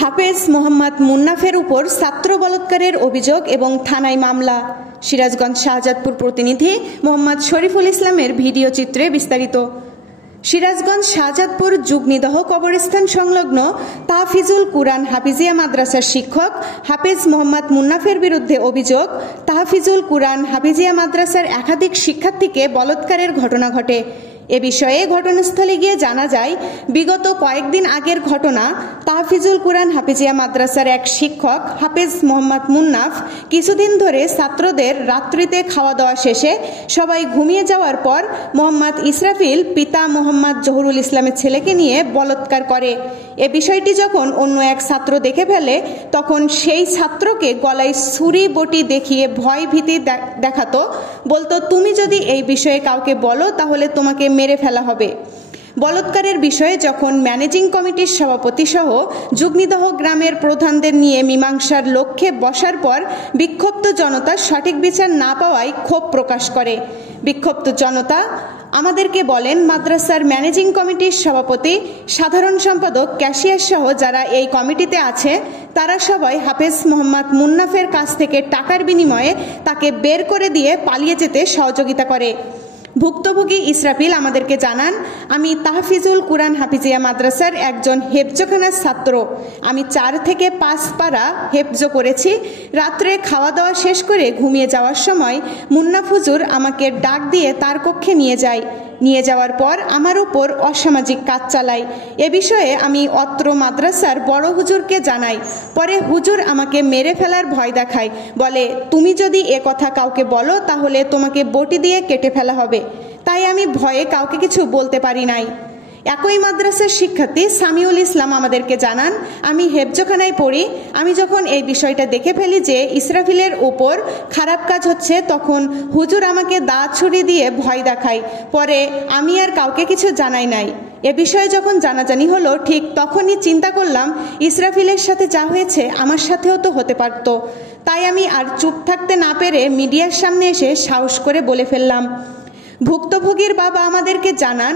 হাফেজ মোহাম্মদ মুন্নাফের উপর ছাত্র বলাৎকারের অভিযোগ এবং থানায় মামলা। সিরাজগঞ্জ শাহজাদপুর প্রতিনিধি মোহাম্মদ শরীফুল ইসলামের ভিডিও চিত্রে বিস্তারিত। সিরাজগঞ্জ শাহজাদপুর যুগনিদহ কবরস্থান সংলগ্ন তাহফিজুল কুরআন হাফিজিয়া মাদ্রাসার শিক্ষক হাফেজ মোহাম্মদ মুন্নাফের বিরুদ্ধে অভিযোগ, তাহফিজুল কুরআন হাফিজিয়া মাদ্রাসার একাধিক শিক্ষার্থীকে বলাৎকারের ঘটনা ঘটে। এ বিষয়ে ঘটনাস্থলে গিয়ে জানা যায়, বিগত কয়েকদিন আগের ঘটনা। তাহফিজুল কুরআন হাফিজিয়া মাদ্রাসার এক শিক্ষক হাফেজ মোহাম্মদ মুন্নাফ কিছুদিন ধরে ছাত্রদের রাত্রিতে খাওয়া দাওয়া শেষে সবাই ঘুমিয়ে যাওয়ার পর মোহাম্মদ ইসরাফিল পিতা মোহাম্মদ জহুরুল ইসলামের ছেলেকে নিয়ে বলাৎকার করে। এ বিষয়টি যখন অন্য এক ছাত্র দেখে ফেলে, তখন সেই ছাত্রকে গলায় ছুরি বটি দেখিয়ে ভয় ভীতি দেখাতো, বলতো, তুমি যদি এই বিষয়ে কাউকে বলো তাহলে তোমাকে মেরে ফেলা হবে। বলাৎকারের বিষয়ে যখন ম্যানেজিং কমিটির সভাপতি সহ যুগনিদহ গ্রামের প্রধানদের নিয়ে মীমাংসার লক্ষ্যে বসার পর বিক্ষুব্ধ জনতা সঠিক বিচার না পাওয়ায় ক্ষোভ প্রকাশ করে। বিক্ষুব্ধ জনতা আমাদেরকে বলেন, মাদ্রাসার ম্যানেজিং কমিটির সভাপতি, সাধারণ সম্পাদক, ক্যাশিয়ার সহ যারা এই কমিটিতে আছে তারা সবাই হাফেজ মোহাম্মদ মুন্নাফের কাছ থেকে টাকার বিনিময়ে তাকে বের করে দিয়ে পালিয়ে যেতে সহযোগিতা করে। ভুক্তভোগী ইসরাফিল আমাদেরকে জানান, আমি তাহফিজুল কুরআন হাফিজিয়া মাদ্রাসার একজন হেফজখানার ছাত্র। আমি 4 থেকে 5 পারা হেফজ করেছি। রাত্রে খাওয়া দাওয়া শেষ করে ঘুমিয়ে যাওয়ার সময় মুন্নাফ হুজুর আমাকে ডাক দিয়ে তার কক্ষে নিয়ে যায়। নিয়ে যাওয়ার পর আমার উপর অসামাজিক কাজ চালায়। এ বিষয়ে আমি অত্র মাদ্রাসার বড় হুজুরকে জানাই। পরে হুজুর আমাকে মেরে ফেলার ভয় দেখায়, বলে, তুমি যদি এ কথা কাউকে বলো তাহলে তোমাকে বটি দিয়ে কেটে ফেলা হবে। তাই আমি ভয়ে কাউকে কিছু বলতে পারি নাই। একই মাদ্রাসার শিক্ষার্থী সামিউল ইসলাম আমাদেরকে জানান, আমি হেফজখানায় পড়ি। আমি যখন এই বিষয়টা দেখে ফেলি যে ইসরাফিলের উপর খারাপ কাজ হচ্ছে, তখন হুজুর আমাকে দা ছুরি দিয়ে ভয় দেখায়। পরে আমি আর কাউকে কিছু জানাই নাই। এ বিষয়ে যখন জানাজানি হলো, ঠিক তখনই চিন্তা করলাম, ইসরাফিলের সাথে যা হয়েছে আমার সাথেও তো হতে পারত। তাই আমি আর চুপ থাকতে না পেরে মিডিয়ার সামনে এসে সাহস করে বলে ফেললাম। ভুক্তভোগীর বাবা আমাদেরকে জানান,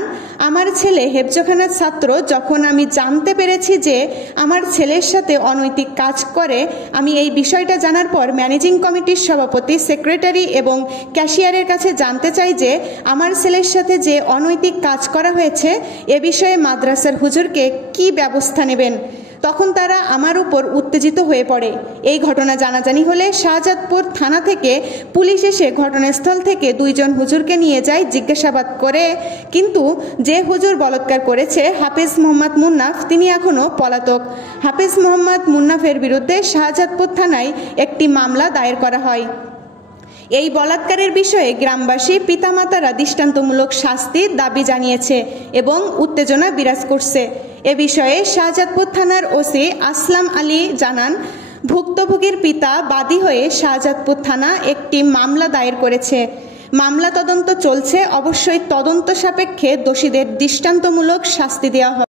আমার ছেলে হেফজখানার ছাত্র। যখন আমি জানতে পেরেছি যে আমার ছেলের সাথে অনৈতিক কাজ করে, আমি এই বিষয়টা জানার পর ম্যানেজিং কমিটির সভাপতি, সেক্রেটারি এবং ক্যাশিয়ারের কাছে জানতে চাই যে আমার ছেলের সাথে যে অনৈতিক কাজ করা হয়েছে এ বিষয়ে মাদ্রাসার হুজুরকে কি ব্যবস্থা নেবেন। তখন তারা আমার উপর উত্তেজিত হয়ে পড়ে। এই ঘটনা জানাজানি হলে শাহজাদপুর থানা থেকে পুলিশ এসে ঘটনাস্থল থেকে 2 জন হুজুরকে নিয়ে যায় জিজ্ঞাসাবাদ করে। কিন্তু যে হুজুর বলাৎকার করেছে হাফেজ মোহাম্মদ মুন্নাফ, তিনি এখনও পলাতক। হাফেজ মোহাম্মদ মুন্নাফের বিরুদ্ধে শাহজাদপুর থানায় একটি মামলা দায়ের করা হয়। এই বলাৎকারের বিষয়ে গ্রামবাসী, পিতামাতারা দৃষ্টান্তমূলক শাস্তির দাবি জানিয়েছে এবং উত্তেজনা বিরাজ করছে। এ বিষয়ে শাহজাদপুর থানার ওসি আসলাম আলী জানান, ভুক্তভোগীর পিতা বাদী হয়ে শাহজাদপুর থানা একটি মামলা দায়ের করেছে। মামলা তদন্ত চলছে। অবশ্যই তদন্ত সাপেক্ষে দোষীদের দৃষ্টান্তমূলক শাস্তি দেওয়া হবে।